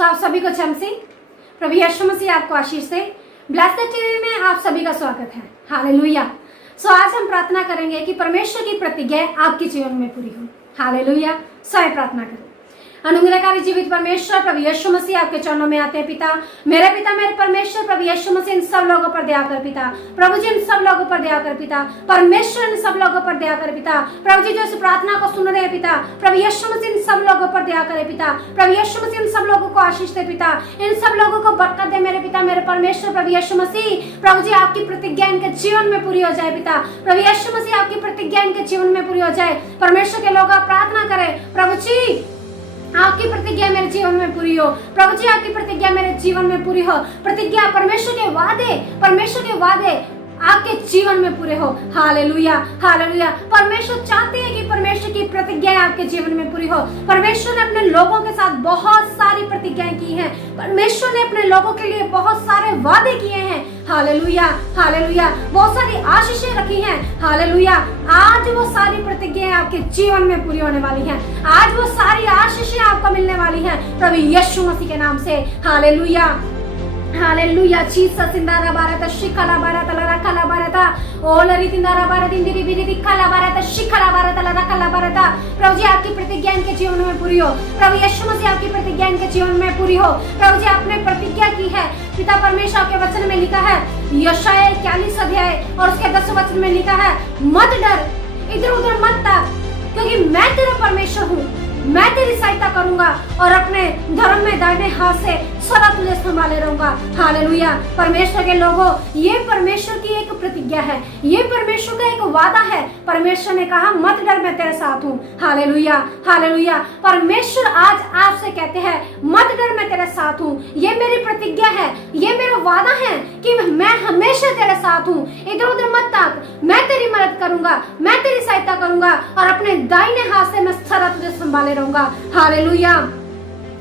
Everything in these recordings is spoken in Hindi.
आप सभी को क्षम से प्रभु यीशु मसीह आपको आशीष से ब्लेस्ड टीवी में आप सभी का स्वागत है। हालेलुया। आज हम प्रार्थना करेंगे कि परमेश्वर की प्रतिज्ञा आपके जीवन में पूरी हो। हालेलुया। स्वयं प्रार्थना करें। अनुग्रहकारी जीवित परमेश्वर प्रभु यीशु मसीह आपके चरणों में आते हैं पिता मेरे परमेश्वर प्रभु यीशु मसीह इन सब लोगों पर दया कर पिता। प्रभु जी इन सब लोगों पर दया कर पिता। परमेश्वर इन सब लोगों पर दया कर पिता। प्रभु जी जो इस प्रार्थना को सुन रहे हैं पिता, प्रभु यीशु मसीह इन सब लोगों पर दया करे पिता। प्रभु यीशु मसीह इन सब लोगों को आशीष दे पिता। इन सब लोगों को बरकत दे मेरे पिता मेरे परमेश्वर प्रभु यीशु मसीह। प्रभु जी आपकी प्रतिज्ञा इनके जीवन में पूरी हो जाए पिता। प्रभु यीशु मसीह आपकी प्रतिज्ञा इनके जीवन में पूरी हो जाए। परमेश्वर के लोग प्रार्थना करें, प्रभु जी आपकी प्रतिज्ञा मेरे जीवन में पूरी हो। प्रभु जी आपकी प्रतिज्ञा मेरे जीवन में पूरी हो। प्रतिज्ञा परमेश्वर के वादे आपके जीवन में पूरे हो। Hallelujah hallelujah. परमेश्वर चाहते हैं कि परमेश्वर की प्रतिज्ञाएं आपके जीवन में पूरी हो। परमेश्वर ने अपने लोगों के साथ बहुत सारी प्रतिज्ञाएं की हैं। परमेश्वर ने अपने लोगों के लिए बहुत सारे वादे किए हैं। Hallelujah hallelujah. बहुत सारी आशीषें रखी हैं। हालेलुया। आज वो सारी प्रतिज्ञाएं आपके जीवन में पूरी होने वाली हैं। आज वो सारी आशीषें आपको मिलने वाली हैं प्रभु यीशु मसीह के नाम से। Hallelujah hallelujah. चीसा सिंदारा बारता शिखला बारता लरकला बारता ओलरी तिंदारा बारता इंदिरी बिरी दिखला बारता शिखला बारता लरकला बारता। प्रभु जी आपकी प्रतिज्ञा इनके जीवन में पूरी हो। प्रभु यीशु मसीह आपकी प्रतिज्ञा इनके जीवन में पूरी हो। प्रभु जी आपने प्रतिज्ञा की है पिता परमेश्वर के वचन में लिखा है यशायाह 41 अध्याय और उसके 10 वचन में लिखा है मत डर, इधर उधर मत ताक, क्योंकि मैं तेरा परमेश्वर हूँ। मैं तेरी सहायता करूंगा और अपने धर्म में दाहिने हाथ से सदा तुझे संभाले रहूंगा। हालेलुया। परमेश्वर के लोगों, ये परमेश्वर की एक प्रतिज्ञा है, ये परमेश्वर का एक वादा है। परमेश्वर ने कहा मत डर, मैं तेरे साथ हूँ। Hallelujah hallelujah. परमेश्वर आज आपसे कहते हैं मत डर, मैं तेरे साथ हूँ। ये मेरी प्रतिज्ञा है, ये मेरा वादा है कि मैं हमेशा तेरे साथ हूँ। इधर उधर मत ताक, मैं तेरी मदद करूंगा, मैं तेरी सहायता करूंगा और अपने दाहिने हाथ से मैं सदा तुझे संभाले रहूंगा। Hallelujah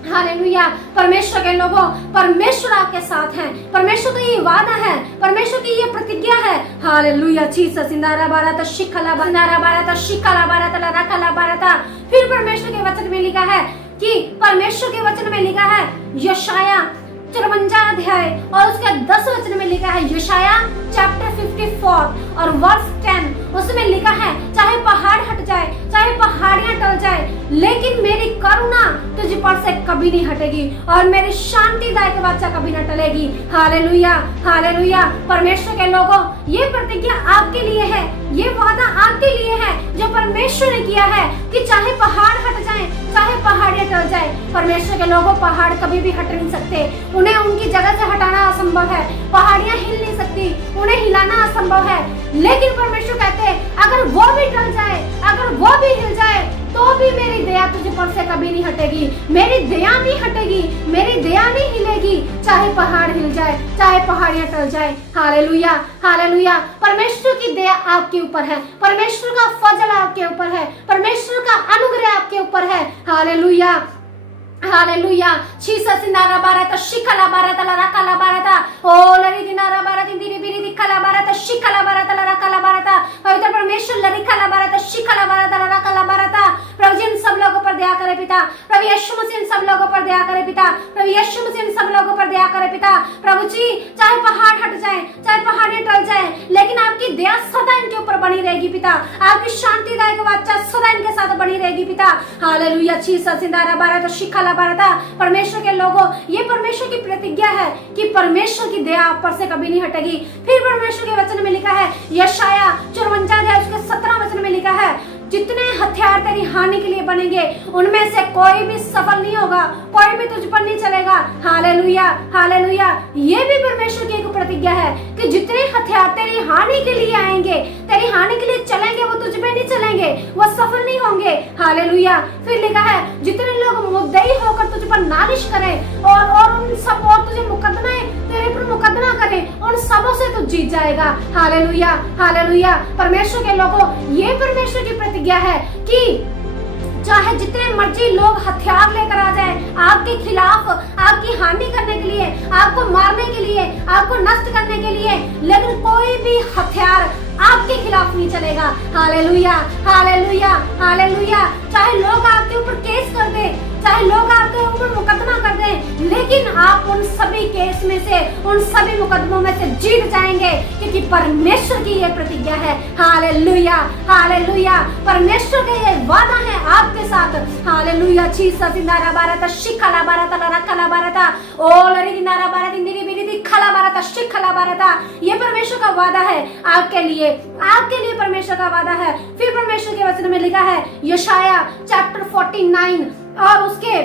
hallelujah. परमेश्वर के लोगों, परमेश्वर आपके साथ है। परमेश्वर का ये वादा है, परमेश्वर की ये प्रतिज्ञा है। हालेलुया। चीसा सिंदारा बारता शिखला बंदारा बारता शिखला बारता लरकला बारता। फिर परमेश्वर के वचन में लिखा है कि परमेश्वर के वचन में लिखा है यशायाह 54 अध्याय और उसके 10 वचन में लिखा है यशायाह चैप्टर 54 और वर्स 10, उसमें लिखा है चाहे पहाड़ हट जाए, चाहे पहाड़ियां टल जाए, लेकिन मेरी करुणा तुझ पर से कभी नहीं हटेगी और मेरी शांतिदायक वाचा कभी न टलेगी। Hallelujah hallelujah. परमेश्वर के लोगों, ये प्रतिज्ञा आपके लिए है, ये वादा आपके लिए है जो परमेश्वर ने किया है कि चाहे पहाड़ हट जाए, चाहे पहाड़ियां टल जाए। परमेश्वर के लोगों, पहाड़ कभी भी हट नहीं सकते, उन्हें उनकी जगह से हटाना असंभव है। पहाड़ियां हिल नहीं सकती, उन्हें हिलाना असंभव है। लेकिन परमेश्वर कहते हैं अगर वो भी टल जाए, अगर वो भी हिल जाए, तो भी मेरी दया तुझे पर से कभी नहीं हटेगी। मेरी दया नहीं हटेगी, मेरी दया नहीं हिलेगी, चाहे पहाड़ हिल जाए, चाहे पहाड़ियां टल जाए। Hallelujah hallelujah. परमेश्वर की दया आपके ऊपर है, परमेश्वर का फजल आपके ऊपर है, परमेश्वर का अनुग्रह आपके ऊपर है। Hallelujah hallelujah. चीसा सिंदारा बारता शिखला बारता लरकला बारता ओलरी दिनारा बारता इंदिरी बिरी दिखला बारता शिखला बारता लरकला बारता। पवित्र परमेश्वर लरिखला बारता शिखला बारता लरकला बारता। प्रभु जी इन सब लोगों पर दया करे पिता। प्रभु यीशु मसीह इन सब लोगों पर दया करे पिता। प्रभु यीशु मसीह इन सब लोगों पर दया करे पिता। प्रभु जी चाहे पहाड़ हट जाए, चाहे पहाड़ें टल जाए, लेकिन आपकी दया सदा इनके ऊपर बनी रहेगी पिता। आपकी शांतिदायक वाचा सदा इनके साथ बनी रहेगी पिता। हालेलुया। चीसा सिंदारा बारता शिखला बारता। परमेश्वर के लोगों, ये परमेश्वर की प्रतिज्ञा है कि परमेश्वर की दया आप पर से कभी नहीं हटेगी। फिर परमेश्वर के वचन में लिखा है यशायाह 54 अध्याय उसके 17 वचन में लिखा है जितने हथियार तेरी हानि के लिए बनेंगे उनमें से कोई भी सफल नहीं होगा, कोई भी तुझ पर नहीं चलेगा। Hallelujah hallelujah. ये भी परमेश्वर की एक प्रतिज्ञा है कि जितने हथियार तेरी हानि के लिए आएंगे, तेरी हानि के लिए चलेंगे, वो तुझ पे नहीं चलेंगे, वो सफल नहीं होंगे। हालेलुया। फिर लिखा है जितने लोग मुद्दई होकर तुझ पर नालिश करें और उन सब और तुझे तेरे पर मुकदमा करें, उन सबों से तू जीत जाएगा। Hallelujah hallelujah. परमेश्वर के लोगों, ये परमेश्वर की प्रतिज्ञा है कि चाहे जितने मर्जी लोग हथियार लेकर आ जाए आपके खिलाफ, आपकी हानि करने के लिए, आपको मारने के लिए, आपको नष्ट करने के लिए, लेकिन कोई भी हथियार आपके खिलाफ नहीं चलेगा। Hallelujah, hallelujah, hallelujah. चाहे लोग आपके ऊपर केस कर दे, चाहे लोग आपके ऊपर मुकदमा कर दें, लेकिन आप उन सभी केस में से, उन सभी मुकदमों में से जीत जाएंगे, क्योंकि परमेश्वर की यह प्रतिज्ञा है। Hallelujah, hallelujah. परमेश्वर का यह वादा है आपके साथ। हालेलुया। चीसा सिंदारा बारता शिखला बारता लरकला बारता ओ लरी दिनारा बारता इंदिरी बिरी खला बारता शिखला बारता। ये परमेश्वर का वादा है आपके लिए, आपके लिए परमेश्वर का वादा है। फिर परमेश्वर के वचन में लिखा है यशाया चैप्टर 49 और उसके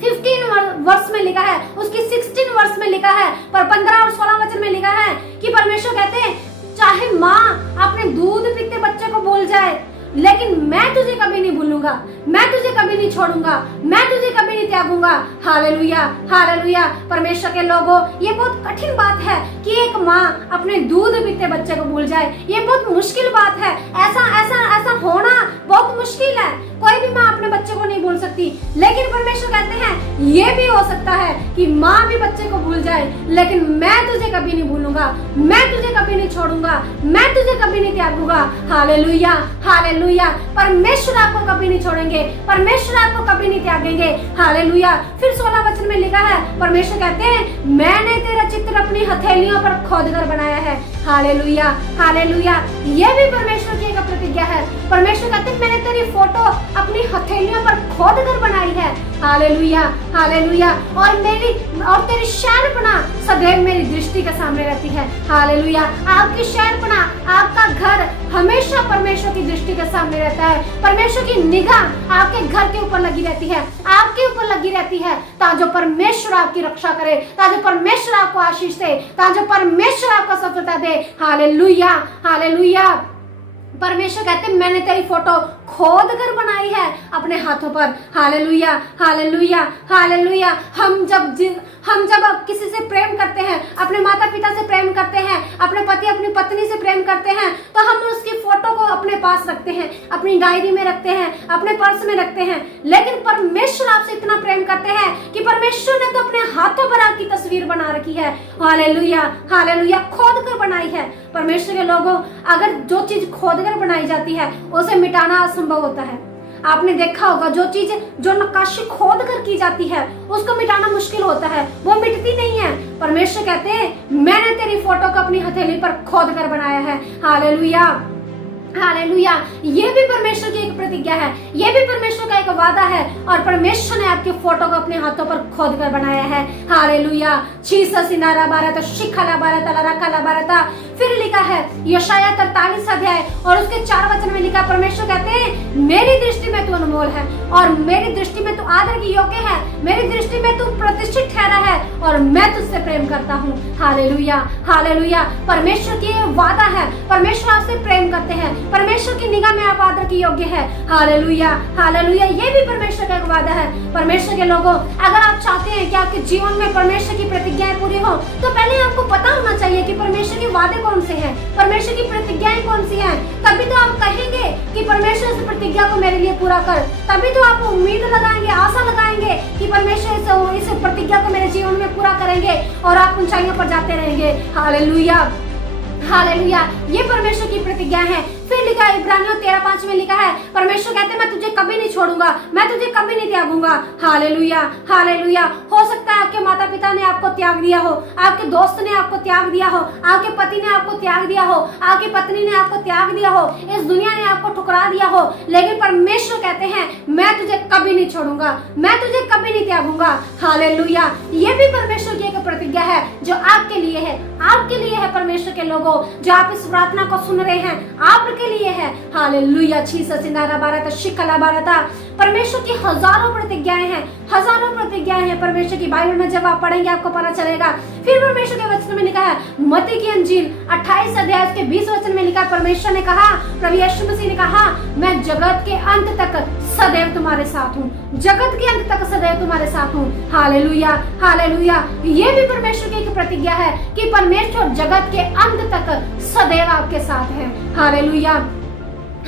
15 वर्ष में लिखा है, उसकी 16 वर्ष में लिखा है, पर 15 और 16 वचन में लिखा है कि परमेश्वर कहते हैं चाहे माँ अपने दूध पीते बच्चे को भूल जाए, लेकिन मैं तुझे कभी नहीं भूलूंगा, मैं तुझे कभी नहीं छोड़ूंगा, मैं तुझे कभी नहीं त्यागूंगा। Hallelujah, hallelujah. परमेश्वर के लोगों, ये बहुत कठिन बात है कि एक माँ अपने दूध पीते बच्चे को भूल जाए। ये बहुत मुश्किल बात है। ऐसा ऐसा ऐसा होना बहुत मुश्किल है। कोई भी माँ अपने बच्चे को नहीं भूल सकती, लेकिन परमेश्वर कहते हैं ये भी हो सकता है कि माँ भी बच्चे को भूल जाए, लेकिन मैं तुझे कभी नहीं भूलूंगा, मैं तुझे कभी नहीं छोड़ूंगा, मैं तुझे कभी नहीं त्यागूंगा। Hallelujah, hallelujah. परमेश्वर आपको कभी नहीं छोड़ेंगे, परमेश्वर आपको कभी नहीं त्यागेंगे। हालेलुया। फिर 16 वचन में लिखा है, परमेश्वर कहते हैं मैंने तेरा चित्र अपनी हथेलियों पर खोदकर बनाया है। Hallelujah, hallelujah. ये भी परमेश्वर की एक प्रतिज्ञा है। परमेश्वर कहते हैं मैंने तेरी फोटो अपनी हथेलियों पर खोदकर बनाई है। Hallelujah, hallelujah. और तेरी शहरपना सदैव मेरी दृष्टि के सामने रहती है। हालेलुया। आपकी शहरपना, आपका घर हमेशा परमेश्वर की दृष्टि के सामने रहता है। परमेश्वर की निगाह आपके घर के ऊपर लगी रहती है, आपके ऊपर लगी रहती है, ताकि परमेश्वर आपकी रक्षा करे, ताकि परमेश्वर आपको आशीष दे, ताकि परमेश्वर आपको सफलता दे। Hallelujah, hallelujah. परमेश्वर कहते हैं मैंने तेरी फोटो खोद कर बनाई है अपने हाथों पर। Hallelujah, hallelujah, hallelujah. हम जब किसी से प्रेम करते हैं, अपने माता पिता से प्रेम करते हैं, अपने पति अपनी पत्नी से प्रेम करते हैं, तो हम उसकी फोटो को अपने पास रखते हैं, अपनी डायरी में रखते हैं, अपने पर्स में रखते हैं। लेकिन परमेश्वर आपसे इतना प्रेम करते हैं कि परमेश्वर ने तो अपने हाथों पर आपकी तस्वीर बना रखी है। Hallelujah, hallelujah. खोद कर बनाई है। परमेश्वर के लोगों, अगर जो चीज खोद कर बनाई जाती है उसे मिटाना असंभव होता है। आपने देखा होगा जो नक्काशी खोद कर की जाती है उसको मिटाना मुश्किल होता है, वो मिटती नहीं है। परमेश्वर कहते हैं मैंने तेरी फोटो को अपनी हथेली पर खोद कर बनाया है। Hallelujah, hallelujah. ये भी परमेश्वर की एक प्रतिज्ञा है, ये भी परमेश्वर का एक वादा है, और परमेश्वर ने आपके फोटो को अपने हाथों पर खोद कर बनाया है। हालेलुया। चीसा सिनारा बारता शिखला बारता लरकला बारता। फिर लिखा है यशाया 43 अध्याय और उसके 4 वचन में लिखा, परमेश्वर कहते हैं मेरी दृष्टि में तू अनमोल है और मेरी दृष्टि में तू आदर की योग्य है, मेरी दृष्टि में तू प्रतिष्ठित ठहरा है और मैं तुझसे प्रेम करता हूँ। Hallelujah, hallelujah. परमेश्वर की वादा है, परमेश्वर आपसे प्रेम करते हैं, परमेश्वर की निगाह में आप आदर की योग्य है। Hallelujah, hallelujah. ये भी परमेश्वर का एक वादा है। परमेश्वर के लोगों, अगर आप चाहते हैं कि आपके जीवन में परमेश्वर की प्रतिज्ञाएं पूरी हो, तो पहले आपको पता होना चाहिए कि परमेश्वर के वादे कौन से हैं, परमेश्वर की प्रतिज्ञाएं कौन सी हैं। तभी तो आप कहेंगे कि परमेश्वर इस प्रतिज्ञा को मेरे लिए पूरा कर। तभी तो आप उम्मीद लगाएंगे, आशा लगाएंगे कि परमेश्वर इस प्रतिज्ञा को मेरे जीवन में पूरा करेंगे और आप ऊंचाइयों पर जाते रहेंगे। Hallelujah, hallelujah. ये परमेश्वर की प्रतिज्ञा है। फिर लिखा है इब्रानियों 13:5 में लिखा है, परमेश्वर कहते हैं मैं तुझे कभी नहीं छोड़ूंगा, मैं तुझे कभी नहीं त्यागूंगा। Hallelujah, hallelujah. हो सकता है आपके माता पिता ने आपको त्याग दिया हो, आपके दोस्त ने आपको त्याग दिया हो, आपके पति ने आपको त्याग दिया हो, आपकी पत्नी ने आपको त्याग दिया हो, इस दुनिया ने आपको ठुकरा दिया हो, लेकिन परमेश्वर कहते हैं मैं तुझे कभी नहीं छोड़ूंगा, मैं तुझे कभी नहीं त्यागूंगा। हालेलुया। ये भी परमेश्वर की एक प्रतिज्ञा है जो आपके लिए है, आपके लिए है। परमेश्वर के लोगों, जो आप इस प्रार्थना को सुन रहे हैं, आप के लिए है। हालेलुया। चीसा सिनारा बारता शिखला बारता। परमेश्वर की हजारों प्रतिज्ञाएं हैं, हजारों प्रतिज्ञाएं हैं परमेश्वर की। बाइबल में जब आप पढ़ेंगे आपको पता चलेगा। फिर परमेश्वर के वचन में लिखा है मत्ती की अंजील 28 अध्याय के 20 वचन में लिखा, परमेश्वर ने कहा, प्रभु यीशु मसीह ने कहा, मैं जगत के अंत तक सदैव तुम्हारे साथ हूँ, जगत के अंत तक सदैव तुम्हारे साथ हूँ। Hallelujah, hallelujah. ये भी परमेश्वर की एक प्रतिज्ञा है कि परमेश्वर जगत के अंत तक सदैव आपके साथ है। हालेलुया,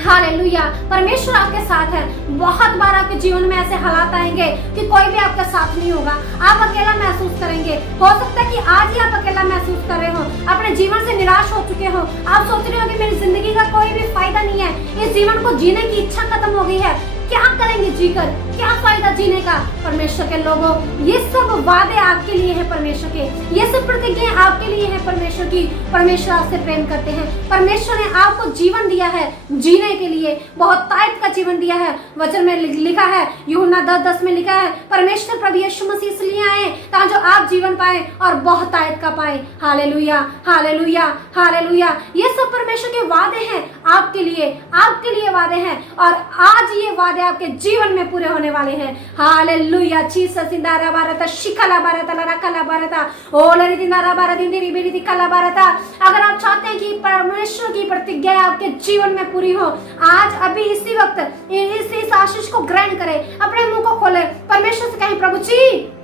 हालेलुया, परमेश्वर आपके साथ है। बहुत बार आपके जीवन में ऐसे हालात आएंगे कि कोई भी आपका साथ नहीं होगा, आप अकेला महसूस करेंगे। हो सकता है कि आज ही आप अकेला महसूस कर रहे हो, अपने जीवन से निराश हो चुके हो, आप सोच रहे हो कि मेरी जिंदगी का कोई भी फायदा नहीं है, इस जीवन को जीने की इच्छा खत्म हो गई है, क्या करेंगे जीकर, क्या फायदा जीने का। परमेश्वर के लोगों, ये सब वादे आपके लिए है परमेश्वर के, ये सब प्रतिज्ञाएं आपके लिए है परमेश्वर की। परमेश्वर आपसे प्रेम करते हैं, परमेश्वर ने आपको जीवन दिया है जीने के लिए, बहुत ताकत का जीवन दिया है। वचन में लिखा है, यूहन्ना 10:10 में लिखा है, परमेश्वर प्रभु यीशु मसीह इसलिए आए ताकि जो आप जीवन पाए और बहुत ताकत का पाए। Hallelujah, hallelujah, hallelujah. ये सब परमेश्वर के वादे हैं आपके लिए वादे हैं, और आज ये वादे आपके जीवन में पूरे होने वाले हैं। हालेलुया, जीसस इंदारा बारता शिकला बारता लरकला बारता ओलरी दिनारा बारदिंदिरी बेरी कला बारता। अगर आप चाहते हैं कि परमेश्वर की प्रतिज्ञा आपके जीवन में पूरी हो, आज अभी इसी वक्त इस आशीष को ग्रहण करें, अपने मुंह को खोले, परमेश्वर से कहें, प्रभु जी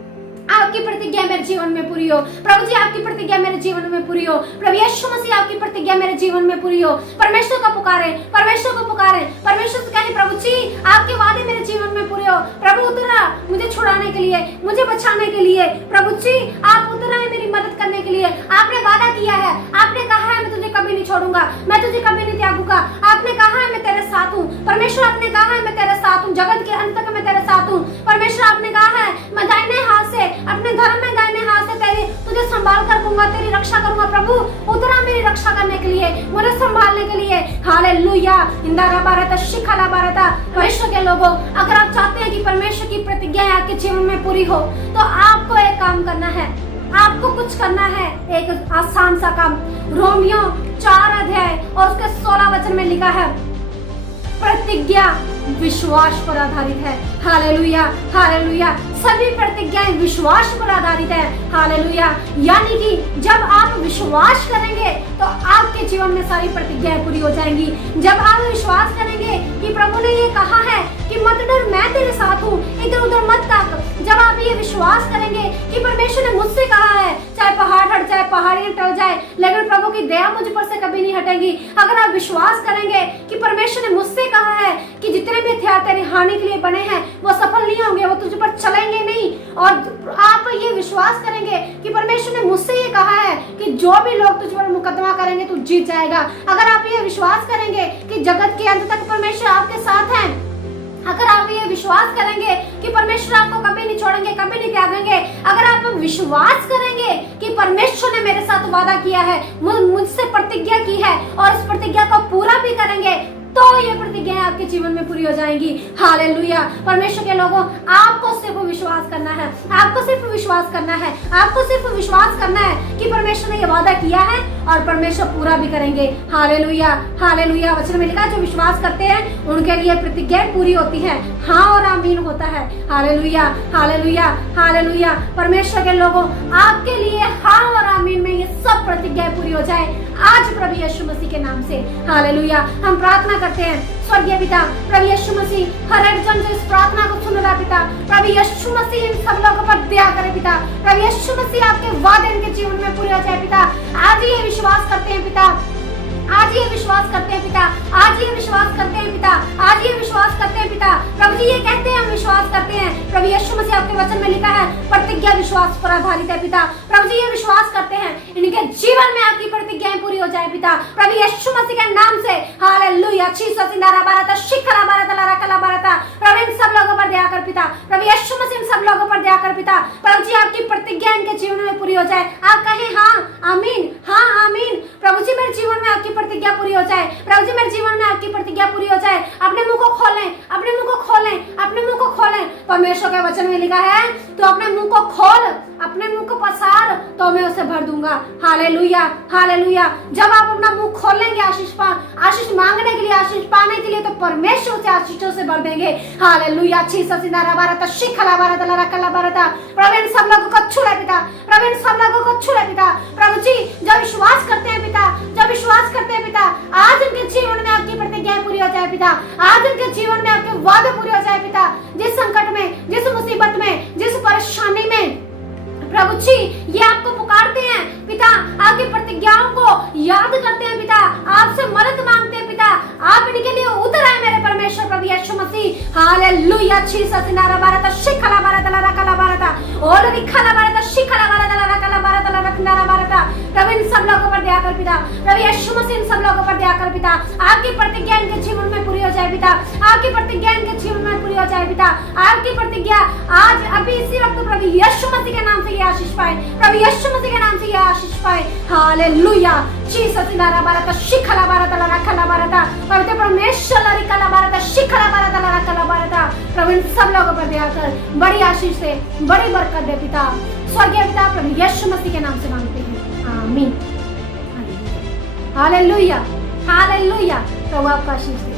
आपकी प्रतिज्ञा मेरे जीवन में पूरी हो, प्रभु जी आपकी प्रतिज्ञा मेरे जीवन में पूरी हो, प्रभु यीशु मसीह आपकी प्रतिज्ञा मेरे जीवन में पूरी हो। परमेश्वर को पुकारे, परमेश्वर को पुकारे, परमेश्वर से कहें, प्रभु जी आपके वादे मेरे जीवन में पूरे हो, प्रभु उतरा मुझे छुड़ाने के लिए, मुझे बचाने के लिए, प्रभु जी आप उतरा है मेरी मदद करने के लिए। आपने वादा किया है, आपने कहा है मैं तुझे कभी नहीं छोड़ूंगा, मैं तुझे कभी नहीं त्यागूंगा, आपने कहा है मैं तेरे साथ हूँ। परमेश्वर आपने कहा है मैं तेरे साथ हूँ, जगत के अंत तक मैं तेरे साथ हूँ। परमेश्वर आपने कहा है मैं दाहिने हाथ से, अपने धर्म में दाहिने हाथ से तेरे तुझे संभाल कर दूंगा, तेरी रक्षा करूंगा। प्रभु उतरा मेरी रक्षा करने के लिए, मुझे संभालने के लिए। हालेलुया, इंदारा बारता शिखला बारता। परमेश्वर के लोगों, अगर आप चाहते हैं कि परमेश्वर की प्रतिज्ञाएं आपके जीवन में पूरी हो, तो आपको एक काम करना है, आपको कुछ करना है, एक आसान सा काम। रोमियो 4 अध्याय और उसके 16 वचन में लिखा है, प्रतिज्ञा विश्वास पर आधारित है। Hallelujah, hallelujah. सभी प्रतिज्ञाएं विश्वास पर आधारित है। हालेलुया, यानी कि जब आप विश्वास करेंगे तो आपके जीवन में सारी प्रतिज्ञाएं पूरी हो जाएंगी। जब आप विश्वास करेंगे कि प्रभु ने ये कहा है कि मत डर, मैं तेरे साथ हूँ, इधर उधर मत ताक। जब आप ये विश्वास करेंगे कि परमेश्वर ने मुझसे कहा है, चाहे पहाड़ हट जाए, पहाड़ी टल जाए, लेकिन प्रभु की दया मुझ पर से कभी नहीं हटेगी। अगर आप विश्वास करेंगे कि परमेश्वर ने मुझसे कहा है कि जितने भी हथियार तेरी हानि के लिए बने हैं वो सफल नहीं होंगे, वो तुझ पर चलेंगे नहीं, और आप ये विश्वास करेंगे कि परमेश्वर ने मुझसे ये कहा है कि जो भी लोग तुझ पर मुकदमा करेंगे तू जीत जाएगा। अगर आप ये विश्वास करेंगे कि जगत के अंत तक परमेश्वर आपके साथ है, अगर आप ये विश्वास करेंगे कि परमेश्वर आपको कभी नहीं छोड़ेंगे, कभी नहीं त्यागेंगे, अगर आप विश्वास करेंगे कि परमेश्वर ने मेरे साथ वादा किया है, मुझसे प्रतिज्ञा की है और इस प्रतिज्ञा को पूरा भी करेंगे, तो ये प्रतिज्ञाएं आपके जीवन में पूरी हो जाएंगी। हालेलुया। परमेश्वर के लोगों, आपको सिर्फ विश्वास करना है, आपको सिर्फ विश्वास करना है, आपको सिर्फ विश्वास करना है कि परमेश्वर ने ये वादा किया है और परमेश्वर पूरा भी करेंगे। Hallelujah, hallelujah. वचन में लिखा, जो विश्वास करते हैं उनके लिए प्रतिज्ञाएं पूरी होती है, हाँ और आमीन होता है। Hallelujah, hallelujah, hallelujah. परमेश्वर के लोगों, आपके लिए हाँ और आमीन में ये सब प्रतिज्ञाएं पूरी हो जाए आज प्रभु यीशु मसीह के नाम से। हालेलुया। हम प्रार्थना करते हैं, स्वर्गीय पिता प्रभु यीशु मसीह, हर एक जन जो इस प्रार्थना को सुन रहा पिता, प्रभु यीशु मसीह इन सब लोगों पर दया करे पिता। प्रभु यीशु मसीह आपके वादे इनके जीवन में पूरे हो जाए पिता। आज ये विश्वास करते हैं पिता, आज ये विश्वास करते हैं पिता, आज ये विश्वास करते हैं पिता, आज ये विश्वास करते हैं पिता। प्रभु जी ये कहते हैं हम विश्वास करते हैं, प्रभु यीशु मसीह आपके वचन में लिखा है प्रतिज्ञा विश्वास पर आधारित है पिता। प्रभु जी ये विश्वास करते हैं इनके जीवन में आपकी प्रतिज्ञाएं पूरी हो जाए पिता, प्रभु यीशु मसीह के नाम से। हालेलुया। जीसस इंदारा बारता शिखरा बारता लरकला बारता। प्रभु इन सब लोगों पर दया कर पिता, प्रभु यीशु मसीह इन सब लोगों पर दया कर पिता। प्रभु जी आपकी प्रतिज्ञा इनके जीवन में पूरी हो जाए। आप कहें हाँ आमीन, हाँ आमीन। प्रभु जी मेरे जीवन में आपकी प्रतिज्ञा पूरी हो जाए, प्रभु जी मेरे जीवन में आपकी प्रतिज्ञा पूरी हो जाए। अपने मुंह को खोलें, अपने मुंह को खोलें, अपने मुंह को खोलें। परमेश्वर के वचन में लिखा है, तो अपने मुंह को खोल, अपने मुंह को पसार, तो मैं उसे भर दूंगा। Hallelujah, hallelujah. जब आप अपना मुंह खोलेंगे आशीष मांगने के लिए, आशीष पाने के लिए, तो परमेश्वर से आशीषों से भर देंगे। हालेलुया। जीसस इंदारा बारता शिखला बारता लरकला बारता। प्रभु इन सब लोगों को छुए पिता, प्रभु इन सब लोगों को छुए पिता। प्रभु जी जब विश्वास करते हैं पिता, जब विश्वास करते हैं पिता, आज उनके जीवन में आपकी प्रतिज्ञा पूरी हो जाए पिता, आज उनके जीवन में आपके वादे पूरे हो जाए पिता। जिस संकट में, जिस मुसीबत में, जिस परेशानी में प्रभु जी ये आपको पुकारते हैं पिता, आपकी प्रतिज्ञाओं को याद करते हैं पिता, आपसे मदद मांगते हैं पिता, आप इनके लिए प्रभु यीशु मसीह। हालेलुया जीसस नारा बारता शिखला बारता ला रखला बारता और दिखला बारता शिखला बारता ला रखला बारता ला रखनारा बारता। प्रभु इन सब लोगों पर दया कर पिता, प्रभु यीशु मसीह इन सब लोगों पर दया कर पिता। आपकी प्रतिज्ञा इनके जीवन में पूरी हो जाए पिता, आपकी प्रतिज्ञा इनके जीवन में पूरी हो जाए पिता। आपकी प्रतिज्ञा आज अभी इसी वक्त प्रभु यीशु मसीह के नाम से ये आशीष पाए, प्रभु यीशु मसीह के नाम से ये आशीष पाए। हालेलुया जीसस नारा बारता शिखला बारता ला रखला बारता। पवित्र परमेश्वर ला रिकला बारता शिखला बारता ला रखला बारता। प्रभु इन सब लोगों पर दया कर, बड़ी आशीष से बड़ी बरकत दे पिता। स्वर्गीय पिता प्रभु यीशु मसीह के नाम से मांगते हैं, आमीन। Hallelujah hallelujah. प्रभु आपका आशीष दे।